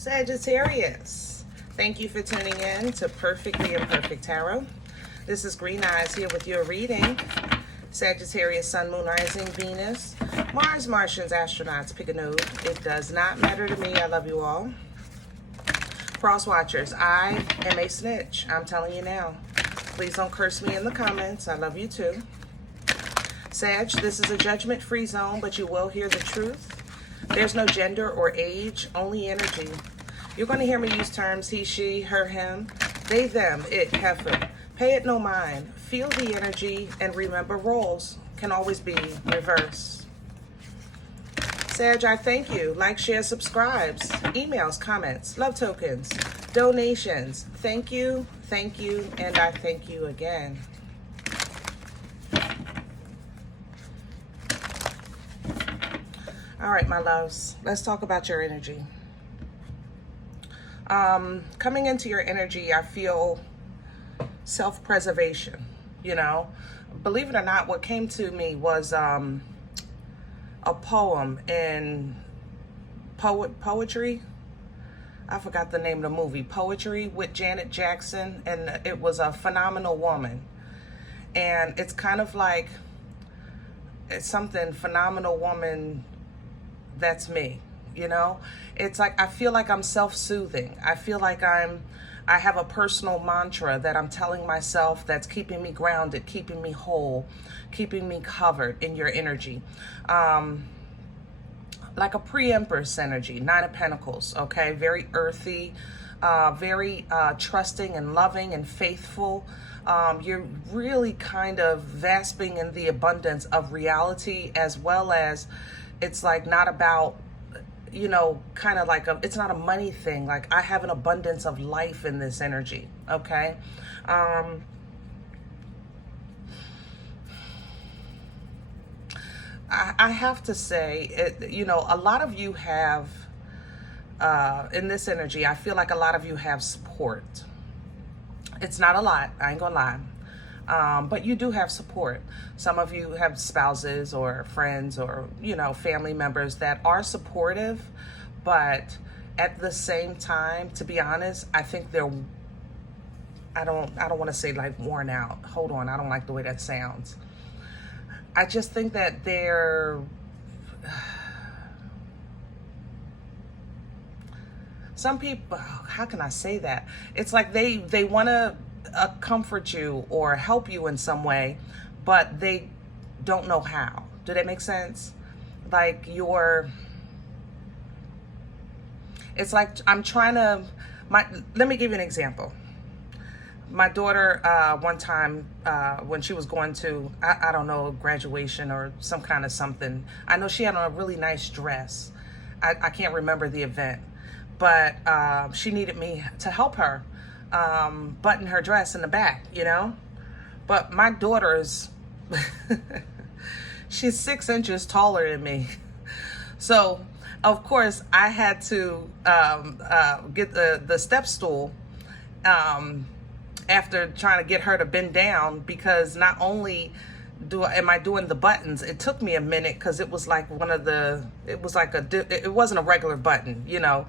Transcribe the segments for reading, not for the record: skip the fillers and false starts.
Sagittarius, thank you for tuning in to Perfectly Imperfect Tarot. This is Green Eyes here with your reading. Sagittarius, Sun, Moon, Rising, Venus, Mars, Martians, astronauts, pick a node. It does not matter to me. I love you all. Cross watchers, I am a snitch. I'm telling you now. Please don't curse me in the comments. I love you too. Sag, this is a judgment-free zone, but you will hear the truth. There's no gender or age, only energy. You're going to hear me use terms he, she, her, him, they, them, it, heifer. Pay it no mind. Feel the energy and remember roles can always be reversed. Sag, I thank you. Like, share, subscribes, emails, comments, love tokens, donations. Thank you, and I thank you again. All right, my loves, let's talk about your energy. Coming into your energy, I feel self-preservation, you know. Believe it or not, what came to me was a poem in poetry. I forgot the name of the movie, Poetry, with Janet Jackson, and it was A Phenomenal Woman. And it's kind of like, it's something, phenomenal woman, that's me, you know. It's like I feel like I'm self-soothing. I feel like I have a personal mantra that I'm telling myself that's keeping me grounded, keeping me whole, keeping me covered in your energy. Like a pre-empress energy, Nine of Pentacles, okay? Very earthy, very trusting and loving and faithful. You're really kind of vasping in the abundance of reality, as well as it's like not about, you know, kind of like it's not a money thing. Like I have an abundance of life in this energy, okay? I have to say, you know, a lot of you have, in this energy, I feel like a lot of you have support. It's not a lot, I ain't gonna lie. But you do have support. Some of you have spouses or friends or, you know, family members that are supportive, but at the same time, to be honest, I think they're, I don't want to say like worn out. Hold on, I don't like the way that sounds. I just think that they're, some people, how can I say that? It's like they want to comfort you or help you in some way, but they don't know how. Do that make sense? Like it's like I'm trying to, let me give you an example. My daughter, one time, when she was going to, I don't know, graduation or some kind of something, I know she had on a really nice dress. I can't remember the event, but she needed me to help her button her dress in the back, you know? But my daughter's, she's 6 inches taller than me. So, of course, I had to get the step stool after trying to get her to bend down, because not only am I doing the buttons, it took me a minute because it was like it wasn't a regular button, you know.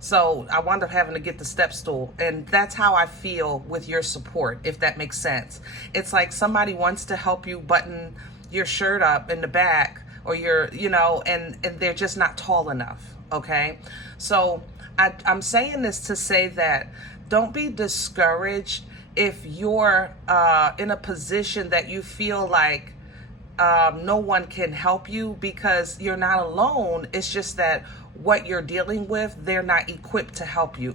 So I wound up having to get the step stool, and that's how I feel with your support, if that makes sense. It's like somebody wants to help you button your shirt up in the back, or you know, and they're just not tall enough, okay? So I'm saying this to say that don't be discouraged if you're in a position that you feel like no one can help you, because you're not alone. It's just that what you're dealing with, they're not equipped to help you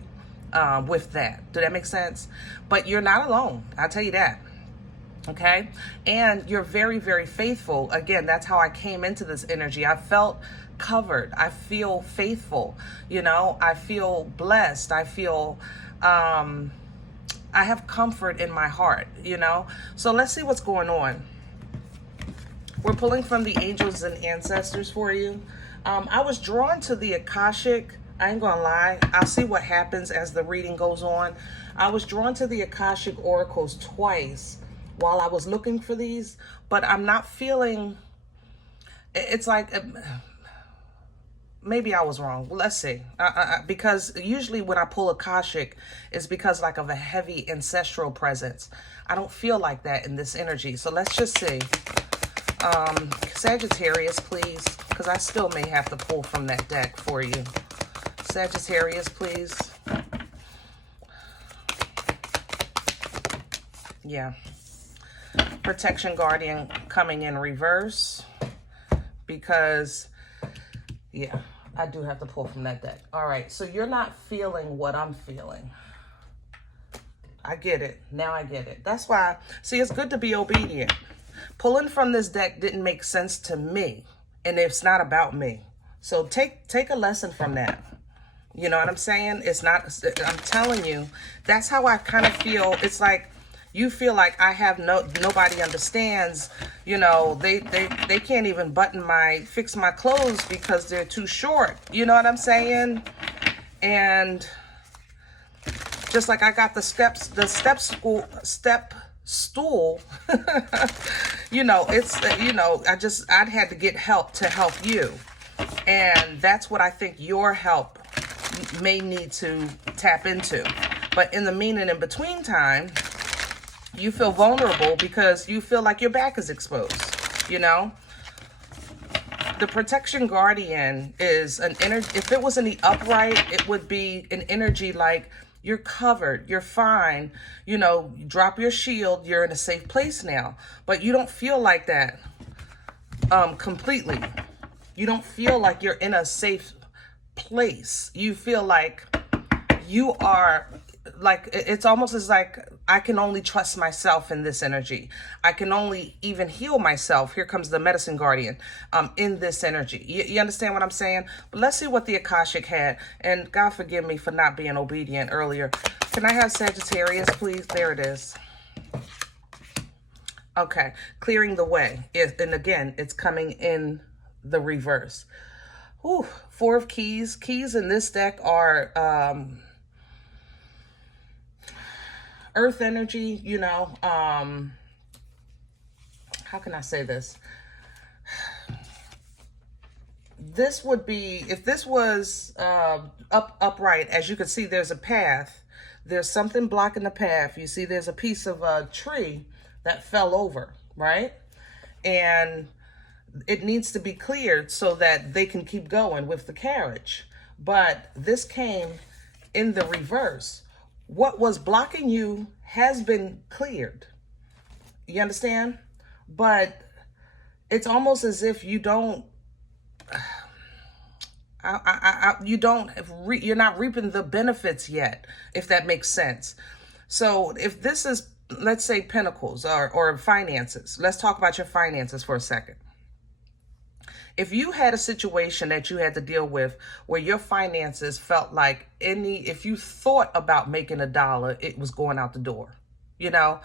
with that. Do that make sense? But you're not alone, I'll tell you that. Okay? And you're very, very faithful. Again, that's how I came into this energy. I felt covered. I feel faithful. You know, I feel blessed. I feel, I have comfort in my heart, you know? So let's see what's going on. We're pulling from the angels and ancestors for you. I was drawn to the Akashic. I ain't gonna lie. I'll see what happens as the reading goes on. I was drawn to the Akashic oracles twice while I was looking for these, but I'm not feeling, it's like, maybe I was wrong. Let's see. Because usually when I pull Akashic, it's because like of a heavy ancestral presence. I don't feel like that in this energy. So let's just see. Sagittarius, please, because I still may have to pull from that deck for you. Sagittarius, please. Yeah. Protection Guardian coming in reverse because, yeah, I do have to pull from that deck. All right, so you're not feeling what I'm feeling. I get it. Now I get it. That's why, see, it's good to be obedient. Pulling from this deck didn't make sense to me, and it's not about me. So take a lesson from that. You know what I'm saying? It's not, I'm telling you, that's how I kind of feel. It's like, you feel like I have nobody understands, you know, they can't even fix my clothes because they're too short. You know what I'm saying? And just like I got the step stool, you know, it's, you know, I'd had to get help to help you. And that's what I think your help may need to tap into. But in the meaning in between time, you feel vulnerable because you feel like your back is exposed, you know? The Protection Guardian is an energy, if it was in the upright, it would be an energy like you're covered, you're fine, you know, you drop your shield, you're in a safe place now. But you don't feel like that completely. You don't feel like you're in a safe place. You feel like you are, like, it's almost as like I can only trust myself in this energy. I can only even heal myself. Here comes the Medicine Guardian in this energy. You understand what I'm saying? But let's see what the Akashic had. And God forgive me for not being obedient earlier. Can I have Sagittarius, please? There it is. Okay, clearing the way. And again, it's coming in the reverse. Whew, 4 of Keys. Keys in this deck are earth energy, you know. How can I say this? This would be, if this was upright, as you can see, there's a path. There's something blocking the path. You see there's a piece of a tree that fell over, right? And it needs to be cleared so that they can keep going with the carriage. But this came in the reverse. What was blocking you has been cleared. You understand? But it's almost as if you don't, you're not reaping the benefits yet, if that makes sense. So if this is, let's say, Pentacles or finances, let's talk about your finances for a second. If you had a situation that you had to deal with where your finances felt like if you thought about making $1, it was going out the door, you know,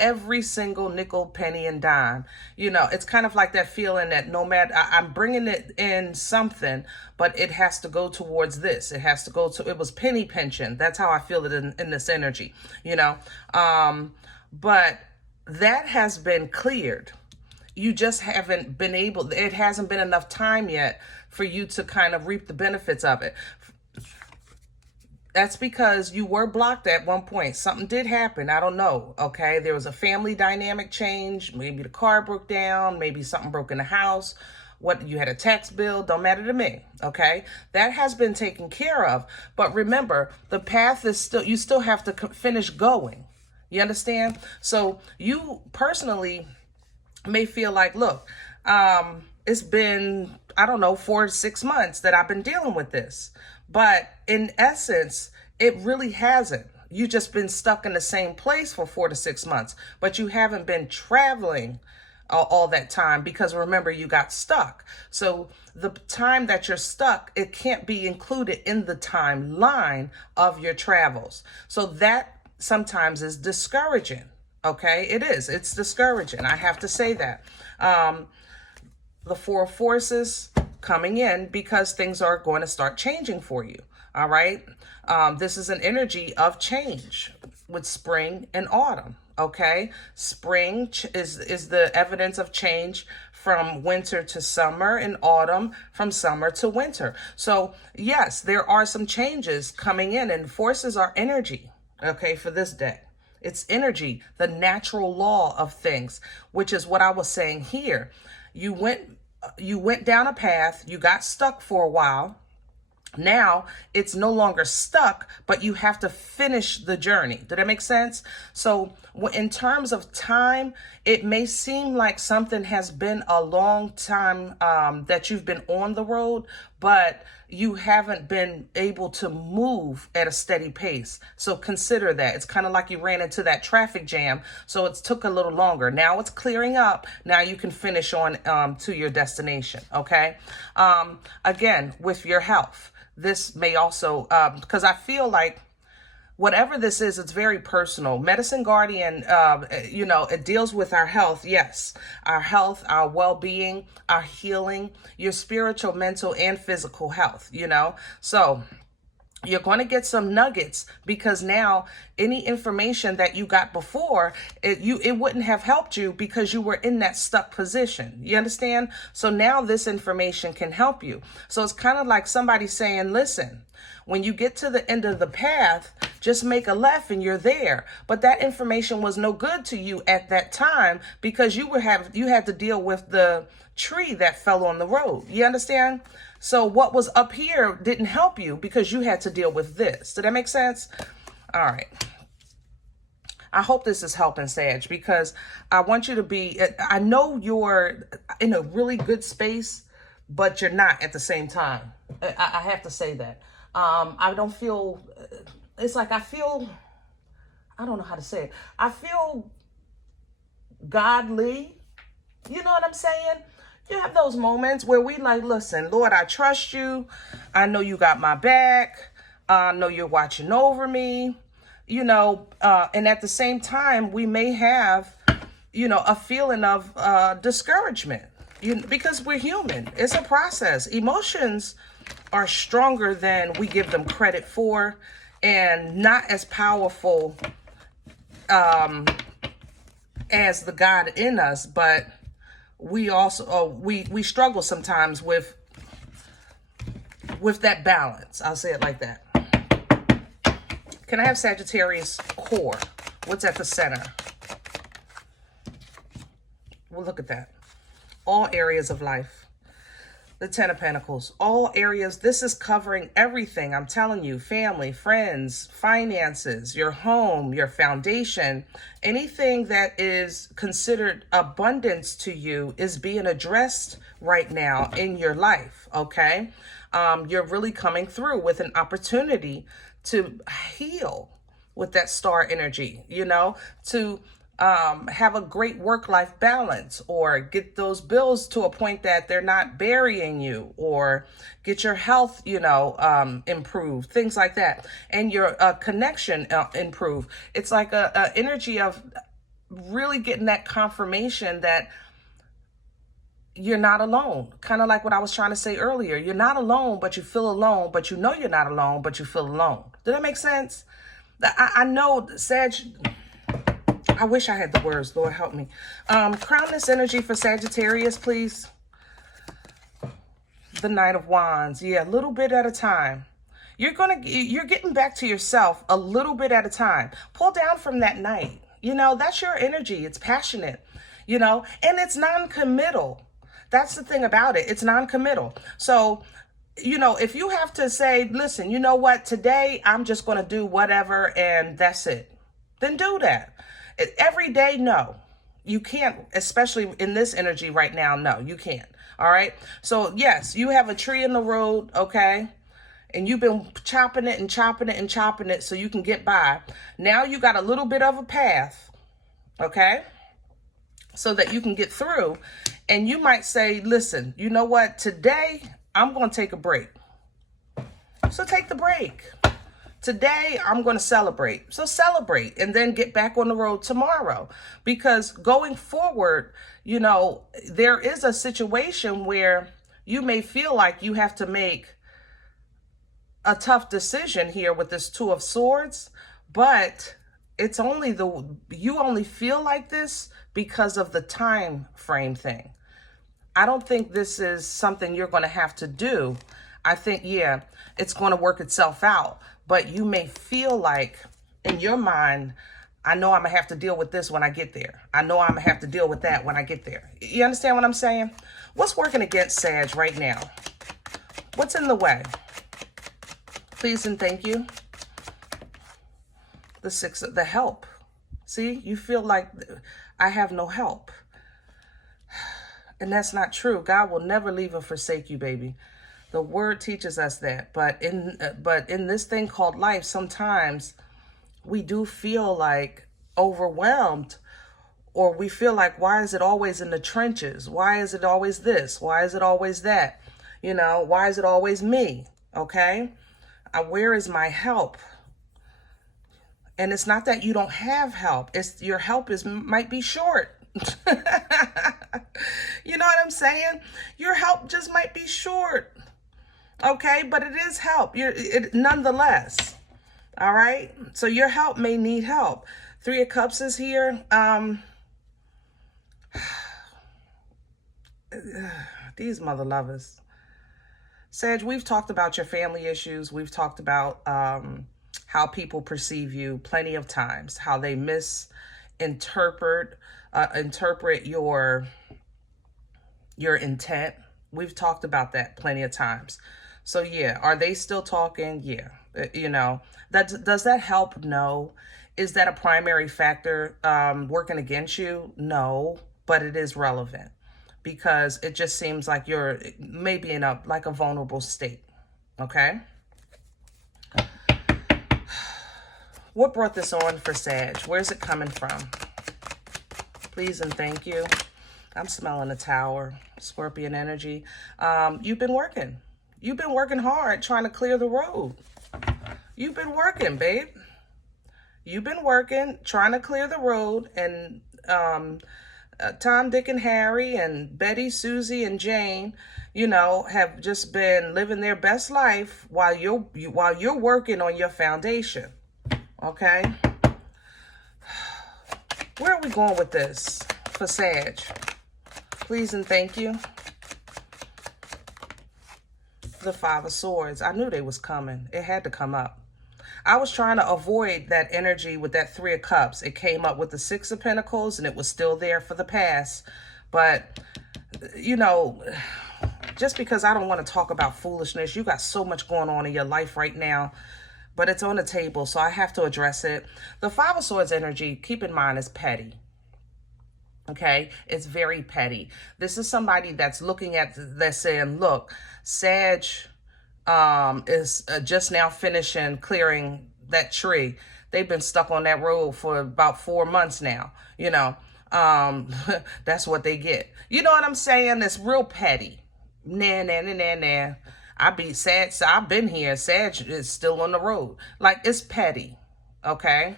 every single nickel, penny, and dime, you know, it's kind of like that feeling that no matter, I'm bringing it in something, but it has to go towards this. It has to go to, it was penny pinching. That's how I feel it in this energy, you know, but that has been cleared. You just haven't been able, it hasn't been enough time yet for you to kind of reap the benefits of it. That's because you were blocked at one point. Something did happen. I don't know. Okay. There was a family dynamic change. Maybe the car broke down. Maybe something broke in the house. What, you had a tax bill. Don't matter to me. Okay. That has been taken care of. But remember, the path is still, you still have to finish going. You understand? So you personally may feel like, look, it's been, I don't know, 4 to 6 months that I've been dealing with this. But in essence, it really hasn't. You just been stuck in the same place for 4 to 6 months, but you haven't been traveling all that time because remember, you got stuck. So the time that you're stuck, it can't be included in the timeline of your travels. So that sometimes is discouraging. Okay, it is. It's discouraging. I have to say that. The 4 of Forces coming in because things are going to start changing for you. All right. This is an energy of change with spring and autumn. Okay, spring is the evidence of change from winter to summer, and autumn from summer to winter. So yes, there are some changes coming in, and forces are energy. Okay, for this day, it's energy, the natural law of things, which is what I was saying here. You went down a path, you got stuck for a while. Now it's no longer stuck, but you have to finish the journey. Did that make sense? So in terms of time, it may seem like something has been a long time that you've been on the road, but you haven't been able to move at a steady pace. So consider that. It's kind of like you ran into that traffic jam, so it took a little longer. Now it's clearing up. Now you can finish on to your destination, okay? Again, with your health, this may also, because I feel like whatever this is, it's very personal. Medicine Guardian, it deals with our health. Yes, our health, our well-being, our healing, your spiritual, mental, and physical health, So you're going to get some nuggets, because now any information that you got before, it wouldn't have helped you because you were in that stuck position. You understand? So now this information can help you. So it's kind of like somebody saying, listen, when you get to the end of the path, just make a left and you're there. But that information was no good to you at that time because you had to deal with the tree that fell on the road. You understand? So what was up here didn't help you because you had to deal with this. Did that make sense? All right. I hope this is helping, Sag, because I want you to be, I know you're in a really good space, but you're not at the same time. I have to say that. I don't feel, it's like I don't know how to say it. I feel godly. You know what I'm saying? You have those moments where we like, listen, Lord, I trust you. I know you got my back. I know you're watching over me, and at the same time, we may have, a feeling of discouragement, because we're human. It's a process. Emotions are stronger than we give them credit for, and not as powerful as the God in us, but we also we struggle sometimes with that balance. I'll say it like that. Can I have Sagittarius core? What's at the center? Well, look at that. All areas of life. The Ten of Pentacles, all areas. This is covering everything. I'm telling you, family, friends, finances, your home, your foundation, anything that is considered abundance to you is being addressed right now in your life. Okay. You're really coming through with an opportunity to heal with that star energy, to have a great work-life balance, or get those bills to a point that they're not burying you, or get your health, improved, things like that, and your connection improve. It's like a energy of really getting that confirmation that you're not alone. Kind of like what I was trying to say earlier. You're not alone, but you feel alone, but you know you're not alone, but you feel alone. Did that make sense? I know, Sag, I wish I had the words. Lord, help me. Crown this energy for Sagittarius, please. The Knight of Wands. Yeah, a little bit at a time. You're getting back to yourself a little bit at a time. Pull down from that Knight. That's your energy. It's passionate, and it's non-committal. That's the thing about it. It's non-committal. So, if you have to say, listen, you know what, today I'm just going to do whatever and that's it, then do that. Every day, no, you can't, especially in this energy right now. No, you can't. All right. So yes, you have a tree in the road. Okay. And you've been chopping it and chopping it and chopping it so you can get by. Now you got a little bit of a path. Okay. So that you can get through. And you might say, listen, you know what? Today I'm going to take a break. So take the break. Today, I'm going to celebrate. So celebrate and then get back on the road tomorrow. Because going forward, there is a situation where you may feel like you have to make a tough decision here with this Two of Swords. But it's only you only feel like this because of the time frame thing. I don't think this is something you're going to have to do. I think, yeah, it's going to work itself out. But you may feel like in your mind, I know I'm going to have to deal with this when I get there. I know I'm going to have to deal with that when I get there. You understand what I'm saying? What's working against Sag right now? What's in the way? Please and thank you. The help. See, you feel like I have no help. And that's not true. God will never leave or forsake you, baby. The word teaches us that. But in this thing called life, sometimes we do feel like overwhelmed, or we feel like, why is it always in the trenches? Why is it always this? Why is it always that? You know, why is it always me? Okay? Where is my help? And it's not that you don't have help. It's your help might be short. You know what I'm saying? Your help just might be short. Okay, but it is help. Nonetheless. All right. So your help may need help. 3 of Cups is here. These mother lovers. Sag, we've talked about your family issues. We've talked about how people perceive you plenty of times, how they misinterpret your intent. We've talked about that plenty of times. So yeah, are they still talking? Yeah. You know, does that help? No. Is that a primary factor working against you? No, but it is relevant because it just seems like you're maybe in a vulnerable state. Okay. What brought this on for Sag? Where's it coming from? Please and thank you. I'm smelling a tower, Scorpion energy. You've been working. You've been working hard trying to clear the road. You've been working, babe. You've been working, trying to clear the road. And Tom, Dick, and Harry, and Betty, Susie, and Jane, you know, have just been living their best life while you're working on your foundation. Okay? Where are we going with this for Sag? Please and thank you. The 5 of Swords. I knew they was coming. It had to come up. I was trying to avoid that energy with that 3 of Cups. It came up with the 6 of Pentacles, and it was still there for the past. But, you know, just because I don't want to talk about foolishness, you got so much going on in your life right now. But it's on the table, so I have to address it. The 5 of Swords energy, keep in mind, is petty. Okay? It's very petty. This is somebody that's looking at, that's saying, look, Sag is just now finishing clearing that tree. They've been stuck on that road for about 4 months now. You know, that's what they get. You know what I'm saying? It's real petty. Nah. I've been here. Sag is still on the road. Like, it's petty. Okay?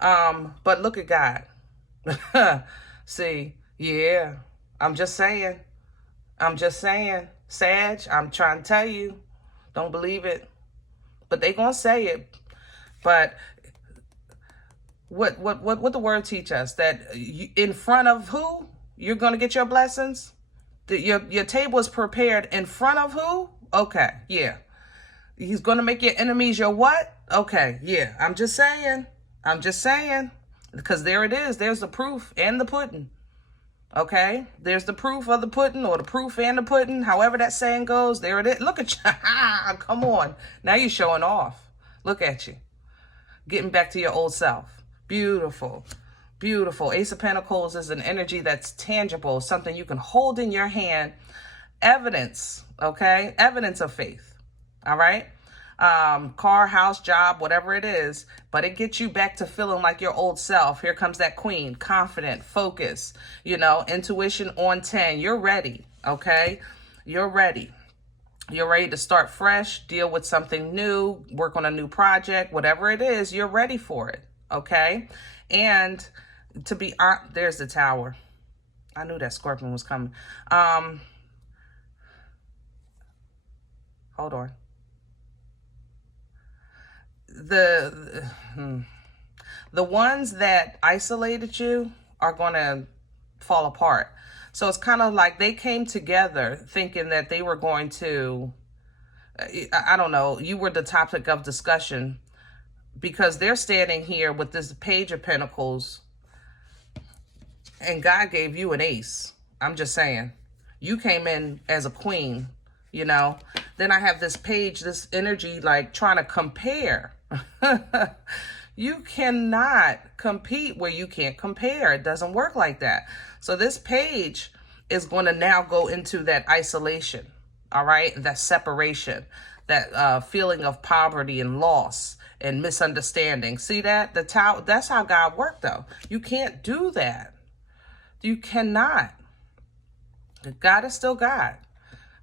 But look at God. See, yeah. I'm just saying. Sag, I'm trying to tell you. Don't believe it. But they gonna say it. But what the word teach us? That in front of who? You're gonna get your blessings? Your table is prepared in front of who? Okay, yeah. He's going to make your enemies your what? Okay, yeah. I'm just saying. Because there it is. There's the proof and the pudding. Okay? There's the proof of the pudding, or the proof and the pudding. However that saying goes, there it is. Look at you. Come on. Now you're showing off. Look at you. Getting back to your old self. Beautiful. Beautiful. Ace of Pentacles is an energy that's tangible, something you can hold in your hand. Evidence, okay? Evidence of faith, all right? Car, house, job, whatever it is, but it gets you back to feeling like your old self. Here comes that queen, confident, focus, you know, intuition on 10. You're ready, okay? You're ready. You're ready to start fresh, deal with something new, work on a new project, whatever it is, you're ready for it, okay? And to be honest, there's the Tower. I knew that Scorpion was coming. Hold on. The ones that isolated you are going to fall apart. So it's kind of like they came together thinking that they were going to, I don't know, you were the topic of discussion, because they're standing here with this Page of Pentacles and God gave you an ace. I'm just saying. You came in as a queen, you know. Then I have this page, this energy, like trying to compare. You cannot compete where you can't compare. It doesn't work like that. So this page is going to now go into that isolation, all right? That separation, that feeling of poverty and loss and misunderstanding. See that? The tower, that's how God worked, though. You can't do that. You cannot. God is still God.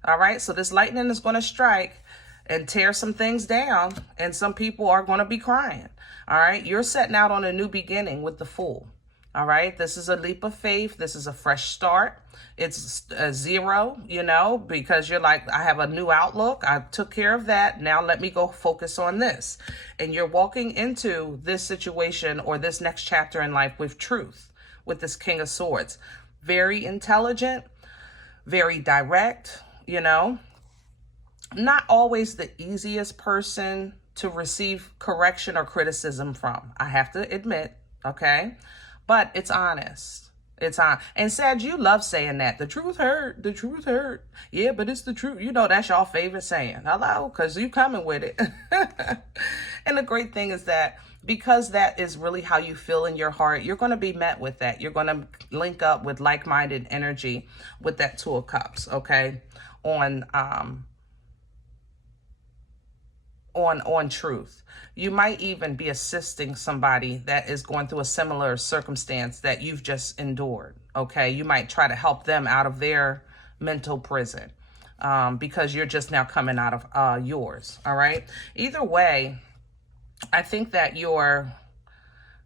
All right? So this lightning is going to strike and tear some things down, and some people are going to be crying. All right? You're setting out on a new beginning with the Fool. All right? This is a leap of faith. This is a fresh start. It's a zero, you know, because you're like, I have a new outlook. I took care of that. Now let me go focus on this. And you're walking into this situation or this next chapter in life with truth, with this King of Swords. Very intelligent, very direct, you know. Not always the easiest person to receive correction or criticism from, I have to admit, okay? But it's honest. It's on. And Sag, you love saying that. The truth hurt. The truth hurt. Yeah, but it's the truth. You know, that's your favorite saying. Hello? Because you coming with it. And the great thing is that because that is really how you feel in your heart, you're going to be met with that. You're going to link up with like-minded energy with that Two of Cups, okay? On truth. You might even be assisting somebody that is going through a similar circumstance that you've just endured, okay? You might try to help them out of their mental prison because you're just now coming out of yours, all right? Either way, I think that your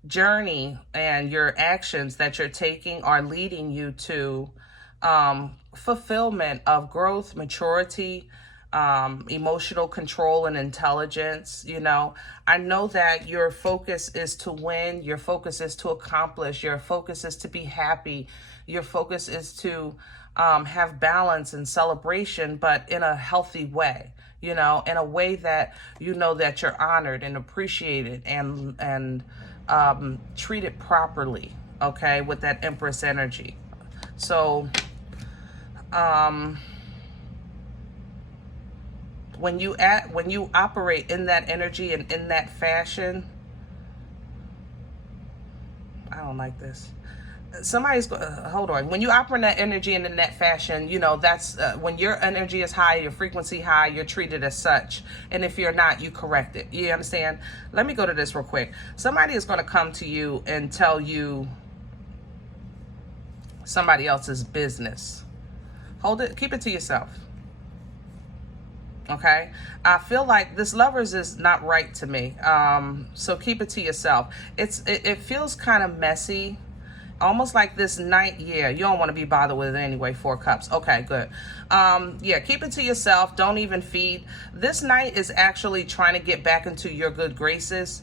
journey and your actions that you're taking are leading you to fulfillment of growth, maturity, emotional control and intelligence. You know, I know that your focus is to win. Your focus is to accomplish. Your focus is to be happy. Your focus is to have balance and celebration, but in a healthy way, you know, in a way that you know that you're honored and appreciated and treated properly, okay, with that Empress energy. So, when you operate in that energy and in that fashion, I don't like this. Somebody's hold on. When you operate in that energy and in that fashion, you know, that's when your energy is high, your frequency high, you're treated as such. And if you're not, you correct it. You understand? Let me go to this real quick. Somebody is going to come to you and tell you somebody else's business. Hold it. Keep it to yourself. Okay, I feel like this Lovers is not right to me. So keep it to yourself. It feels kind of messy, almost like this Knight. Yeah, you don't want to be bothered with it anyway. 4 Cups. Okay, good. Yeah, keep it to yourself. Don't even feed. This Knight is actually trying to get back into your good graces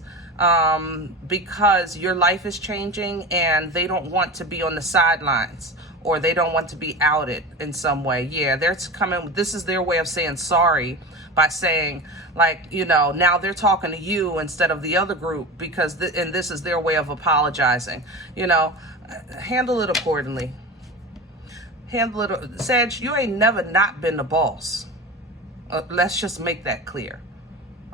because your life is changing and they don't want to be on the sidelines, or they don't want to be outed in some way. Yeah, they're coming. This is their way of saying sorry by saying, like, you know, now they're talking to you instead of the other group because, and this is their way of apologizing. You know, handle it accordingly. Handle it. Sag, you ain't never not been the boss. Let's just make that clear.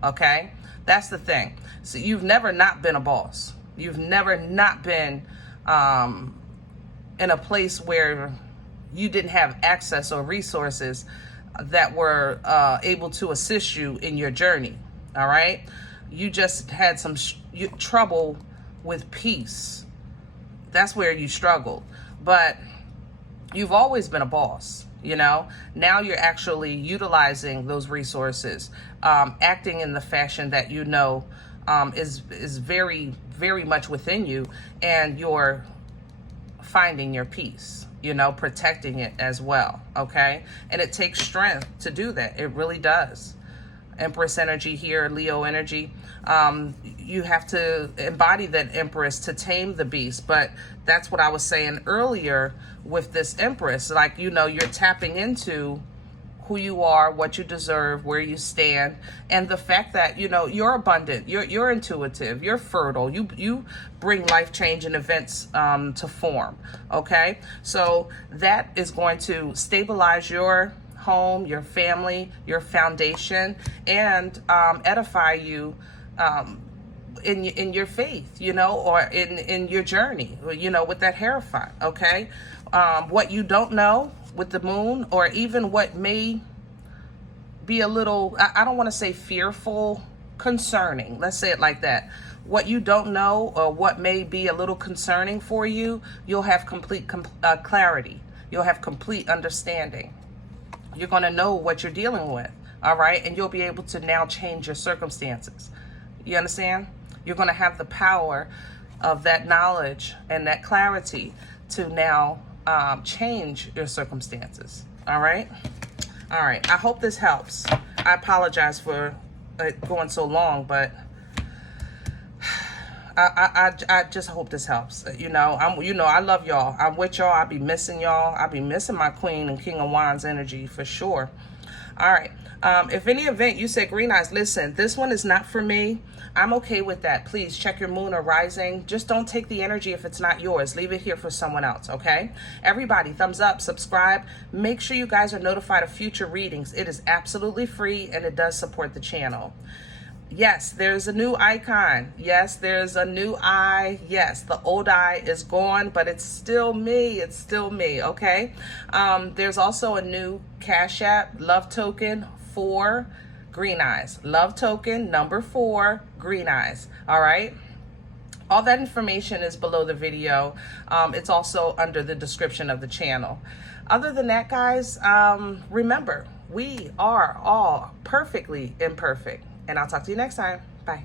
Okay? That's the thing. So you've never not been a boss. You've never not been in a place where you didn't have access or resources that were able to assist you in your journey, all right? You just had some trouble with peace. That's where you struggled. But you've always been a boss, you know? Now you're actually utilizing those resources, acting in the fashion that you know is very, very much within you, and you're finding your peace, you know, protecting it as well, okay? And it takes strength to do that. It really does. Empress energy here, Leo energy. You have to embody that Empress to tame the beast. But that's what I was saying earlier with this Empress. Like, you know, you're tapping into who you are, what you deserve, where you stand, and the fact that, you know, you're abundant, you're intuitive, you're fertile, you bring life-changing events to form, okay? So that is going to stabilize your home, your family, your foundation, and edify you in your faith, you know, or in your journey, you know, with that Hierophant, okay? What you don't know with the moon, or even what may be a little, I don't want to say fearful, concerning, let's say it like that. What you don't know, or what may be a little concerning for you, you'll have complete clarity. You'll have complete understanding. You're going to know what you're dealing with, all right? And you'll be able to now change your circumstances. You understand? You're going to have the power of that knowledge and that clarity to now change your circumstances. All right. I hope this helps. I apologize for going so long, but I just hope this helps. You know, I love y'all. I'm with y'all. I be missing y'all. I be missing my Queen and King of Wands energy for sure. All right. If any event you said green eyes, listen, this one is not for me. I'm okay with that. Please check your moon or rising. Just don't take the energy if it's not yours. Leave it here for someone else, okay? Everybody, thumbs up, subscribe. Make sure you guys are notified of future readings. It is absolutely free, and it does support the channel. Yes, there's a new icon. Yes, there's a new eye. Yes, the old eye is gone, but it's still me. It's still me, okay? There's also a new CashApp love token for green eyes. Love token number 4, green eyes. All right. All that information is below the video. It's also under the description of the channel. Other than that, guys, remember, we are all perfectly imperfect. And I'll talk to you next time. Bye.